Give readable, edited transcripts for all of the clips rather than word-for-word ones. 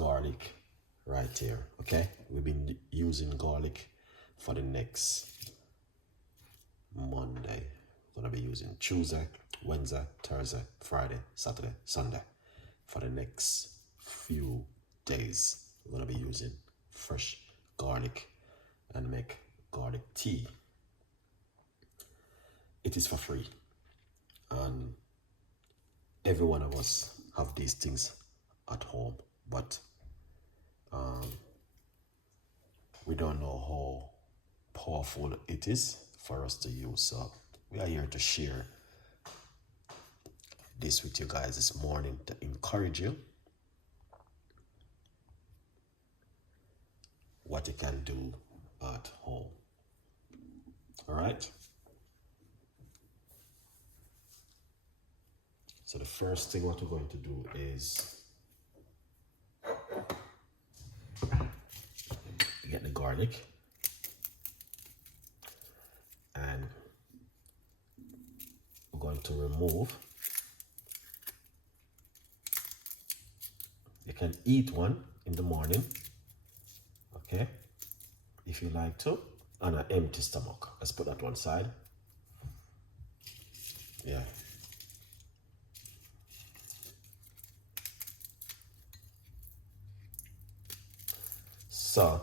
garlic right here. Okay, we've been using garlic for the next Monday. We're gonna be using Tuesday, Wednesday, Thursday, Friday, Saturday, Sunday. For the next few days, we're gonna be using fresh garlic and make garlic tea. It is for free, and every one of us have these things at home, but we don't know how powerful it is for us to use. So we are here to share this with you guys this morning to encourage you what you can do at home. All right. So the first thing what we're going to do is get the garlic and we're going to remove. You can eat one in the morning, okay, if you like to, on an empty stomach. Let's put that one side. Yeah. So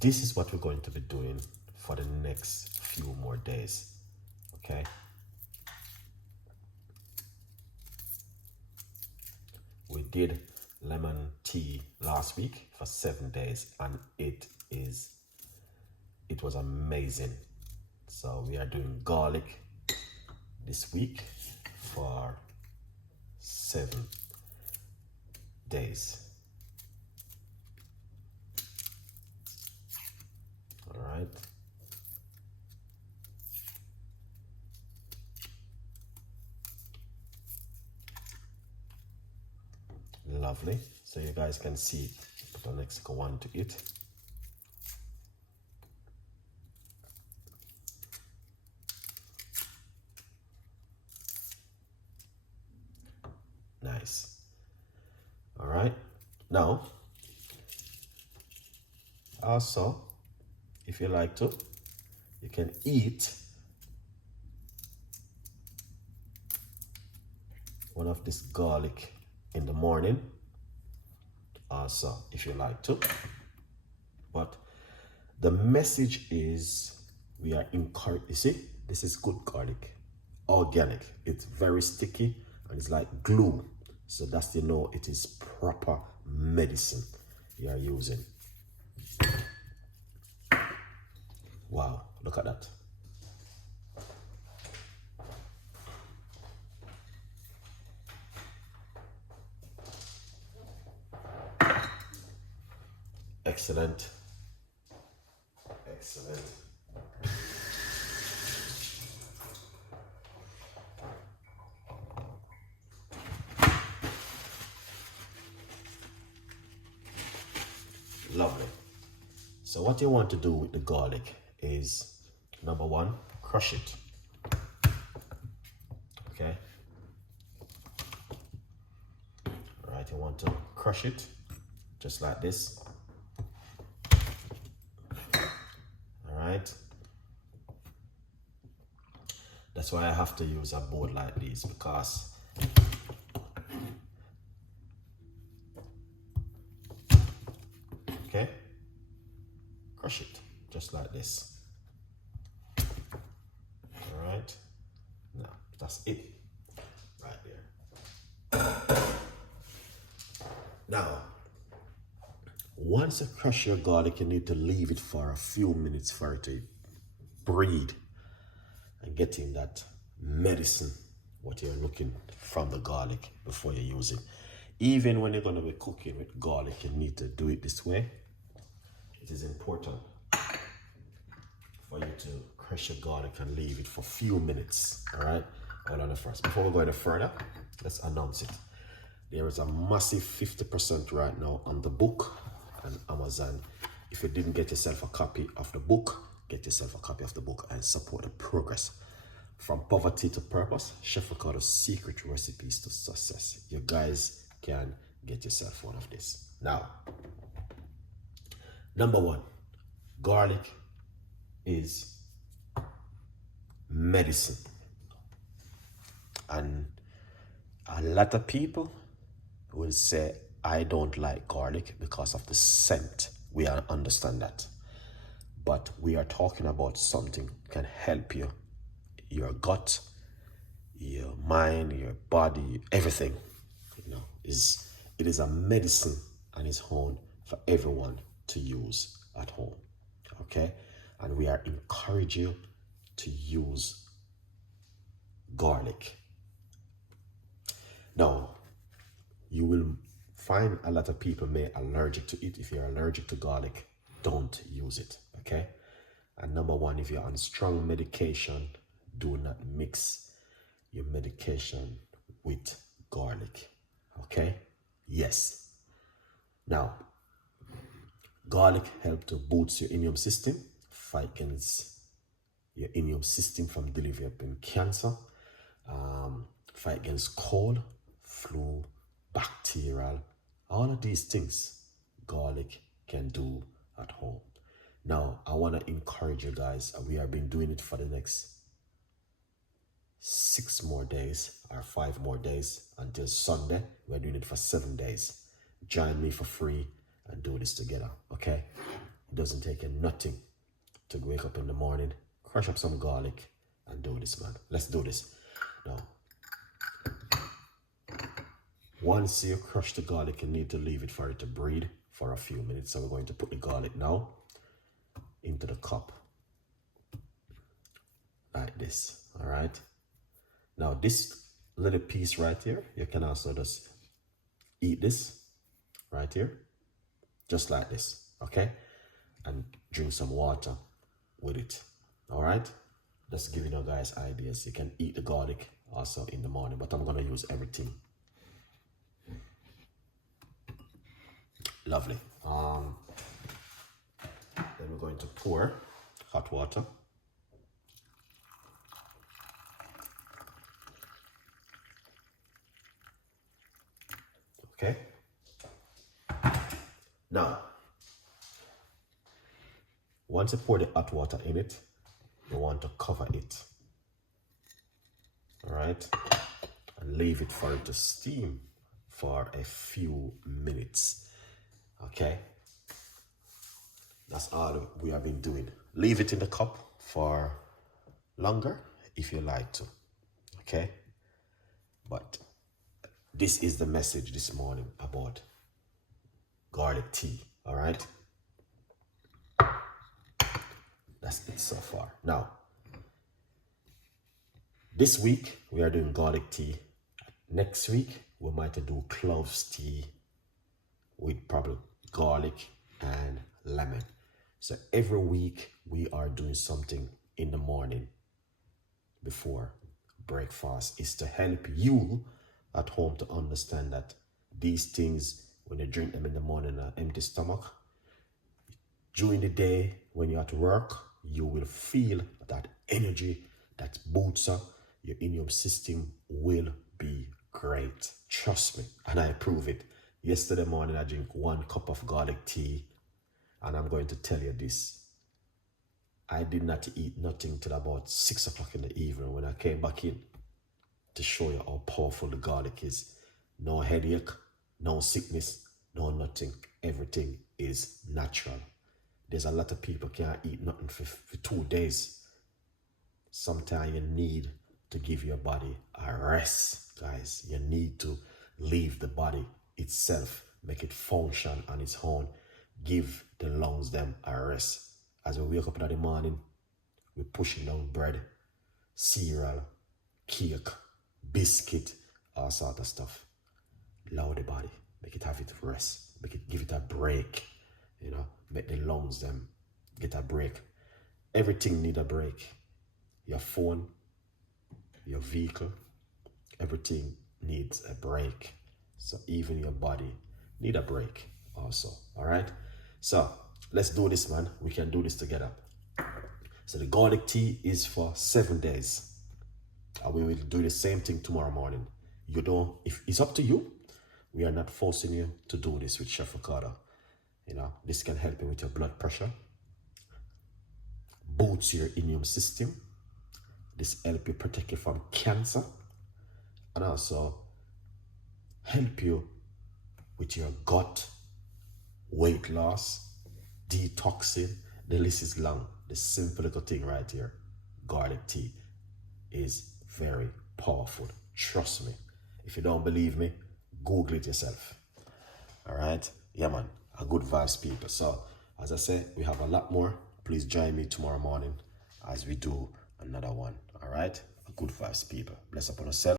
this is what we're going to be doing for the next few more days, okay? We did lemon tea last week for 7 days and it was amazing. So we are doing garlic this week for 7 days. All right. Lovely. So you guys can see, put the next one to it. Nice. All right. Now, also, if you like to, you can eat one of this garlic in the morning also, if you like to. But the message is we are encouraged. You see, this is good garlic, organic. It's very sticky and it's like glue. So that's, you know, it is proper medicine you are using. Wow, look at that. Excellent. Excellent. Lovely. So what you want to do with the garlic is, number one, crush it. Okay. All right, you want to crush it just like this. All right. That's why I have to use a board like this, because okay, crush it just like this. All right, now that's it right there. Now, once you crush your garlic, you need to leave it for a few minutes for it to breathe and get in that medicine, what you're looking from the garlic before you use it. Even when you're going to be cooking with garlic, you need to do it this way. It is important for you to crush your garlic and leave it for a few minutes. All right, hold on first. Before we go any further, let's announce it. There is a massive 50% right now on the book on Amazon. If you didn't get yourself a copy of the book, get yourself a copy of the book and support the progress. From Poverty to Purpose, Chef Ricardo's Secret Recipes to Success. You guys can get yourself one of this. Now, number one, garlic is medicine. And a lot of people will say, I don't like garlic because of the scent. We understand that. But we are talking about something can help you, your gut, your mind, your body, everything. You know, it is a medicine on its own for everyone to use at home. Okay? And we are encouraging you to use garlic. Now, you will find a lot of people may allergic to it. If you're allergic to garlic, don't use it, okay? And number one, if you're on strong medication, do not mix your medication with garlic, okay? Yes. Now, garlic helps to boost your immune system, fight against your immune system from developing cancer, fight against cold, flu, bacterial, all of these things garlic can do at home. Now, I want to encourage you guys, we have been doing it for the next 6 more days or 5 more days until Sunday. We're doing it for 7 days. Join me for free and do this together, okay? It doesn't take you nothing to wake up in the morning, crush up some garlic and do this, man. Let's do this. Now, once you crush the garlic, you need to leave it for it to breathe for a few minutes. So we're going to put the garlic now into the cup like this. All right. Now this little piece right here, you can also just eat this right here, just like this. Okay. And drink some water with it. All right. Just giving you guys ideas. You can eat the garlic also in the morning, but I'm going to use everything. Lovely. Then we're going to pour hot water. Okay. Now, once you pour the hot water in it, you want to cover it. All right. And leave it for it to steam for a few minutes. Okay, that's all we have been doing. Leave it in the cup for longer if you like to, okay? But this is the message this morning about garlic tea, all right? That's it so far. Now, this week we are doing garlic tea. Next week we might do cloves tea with probably garlic and lemon. So every week we are doing something in the morning before breakfast is to help you at home to understand that these things, when you drink them in the morning on an empty stomach, during the day when you're at work, you will feel that energy, that boosts up, your immune system will be great. Trust me, and I prove it. Yesterday morning, I drank 1 cup of garlic tea, and I'm going to tell you this. I did not eat nothing till about 6 o'clock in the evening when I came back in to show you how powerful the garlic is. No headache, no sickness, no nothing. Everything is natural. There's a lot of people can't eat nothing for 2 days. Sometimes you need to give your body a rest, guys. You need to leave the body itself, make it function on its own. Give the lungs them a rest. As we wake up in the morning, we're pushing down bread, cereal, cake, biscuit, all sort of stuff. Allow the body, make it have it rest, make it give it a break, you know, make the lungs them get a break. Everything need a break. Your phone, your vehicle, everything needs a break. So even your body need a break also, all right? So let's do this, man. We can do this together. So the garlic tea is for 7 days. And we will do the same thing tomorrow morning. You don't, if it's up to you, We are not forcing you to do this with Chef Ricardo. You know, this can help you with your blood pressure, boosts your immune system. This help you protect you from cancer, and also help you with your gut, weight loss, detoxing. The list is long. The simple little thing right here, garlic tea, is very powerful. Trust me. If you don't believe me, Google it yourself. All right? Yeah, man. A good vibes, people. So, as I say, we have a lot more. Please join me tomorrow morning as we do another one. All right? A good vibes, people. Bless upon yourself.